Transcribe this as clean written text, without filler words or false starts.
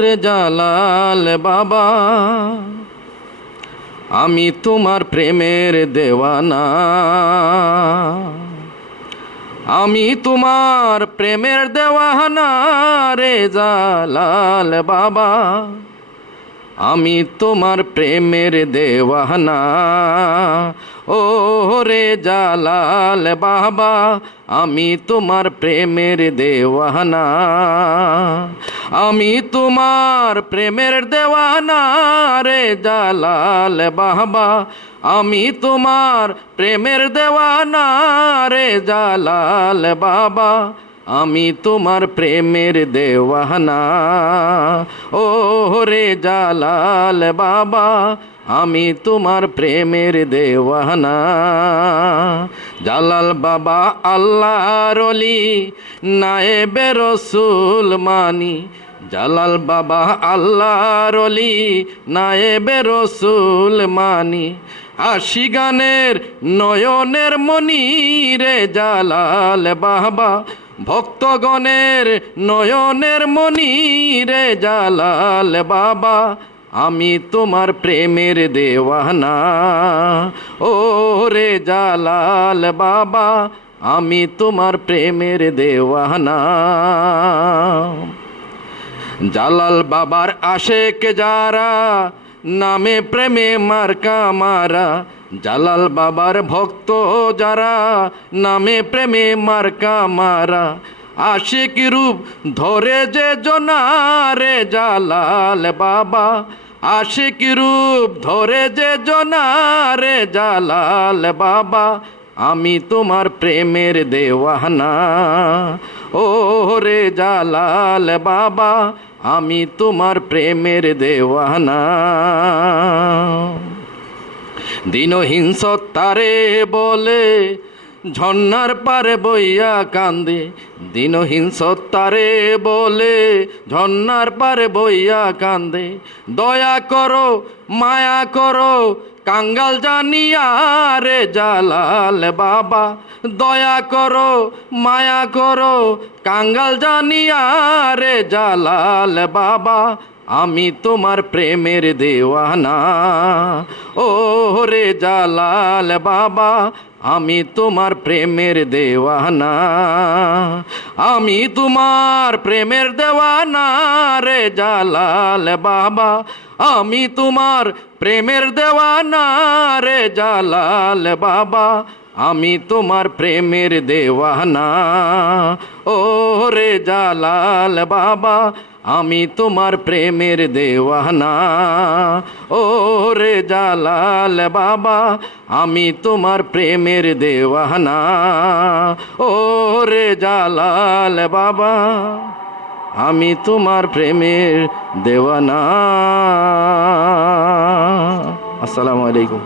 রে জালাল বাবা, আমি তোমার প্রেমের দেওয়ানা। আমি তোমার প্রেমের দেওয়ানা রে জালাল বাবা, আমি তোমার প্রেমের দেওয়ানা। ও রে জালাল বাবা, আমি তোমার প্রেমের দেওয়ানা। আমি তোমার প্রেমের দেওয়ানা রে জালাল বাবা, আমি তোমার প্রেমের দেওয়ানা রে জালাল বাবা, আমি তোমার প্রেমের দেওয়ানা। ও রে জালাল বাবা, আমি তোমার প্রেমের দেওয়ানা। জালাল বাবা আল্লাহর ওলি, নায়েবে রসুল মানি। জালাল বাবা আল্লাহর ওলি, নায়েবে রসুল মানি। আশিগানের নয়নের মনি রে জালাল বাবা, ভক্তগণের নয়নের মনি রে জালাল বাবা, আমি তোমার প্রেমের দেওয়ানা। ও রে জালাল বাবা, আমি তোমার প্রেমের দেওয়ানা। জালাল বাবার আশেক যারা, নামে প্রেমে মার্কা মারা। জালাল বাবার ভক্ত যারা, নামে প্রেমে মার্কা মারা। আশিক রূপ ধরে যে জনারে জালাল বাবা, আশিক রূপ ধরে যে জনারে জালাল বাবা, আমি তোমার প্রেমের দেওয়ানা। ও রে জালাল বাবা, আমি তোমার প্রেমের দেওয়ানা। দিনহীন সত্তারে বলে ঝর্ণার পারে বইয়া কান্দে। দিনহীন সত্তারে বলে ঝর্ণার পারে বইয়া কান্দে। দয়া করো মায়া করো কাঙ্গাল জানিয়া রে জালাল বাবা, দয়া করো মায়া করো কাঙ্গাল জানিয়া রে জালাল বাবা, আমি তোমার প্রেমের দেওয়ানা। ও রে জালাল বাবা, আমি তোমার প্রেমের দেওয়ানা। আমি তোমার প্রেমের দেওয়ানা রে জালাল বাবা, আমি তোমার প্রেমের দেওয়ানা রে জালাল বাবা, আমি তোমার প্রেমের দেওয়ানা। ও রে জালাল বাবা, আমি তোমার প্রেমের দেওয়ানা। ও রে জালাল বাবা, আমি তোমার প্রেমের দেওয়ানা। ও রে জালাল বাবা, আমি তোমার প্রেমের দেওয়ানা। আসসালামু আলাইকুম।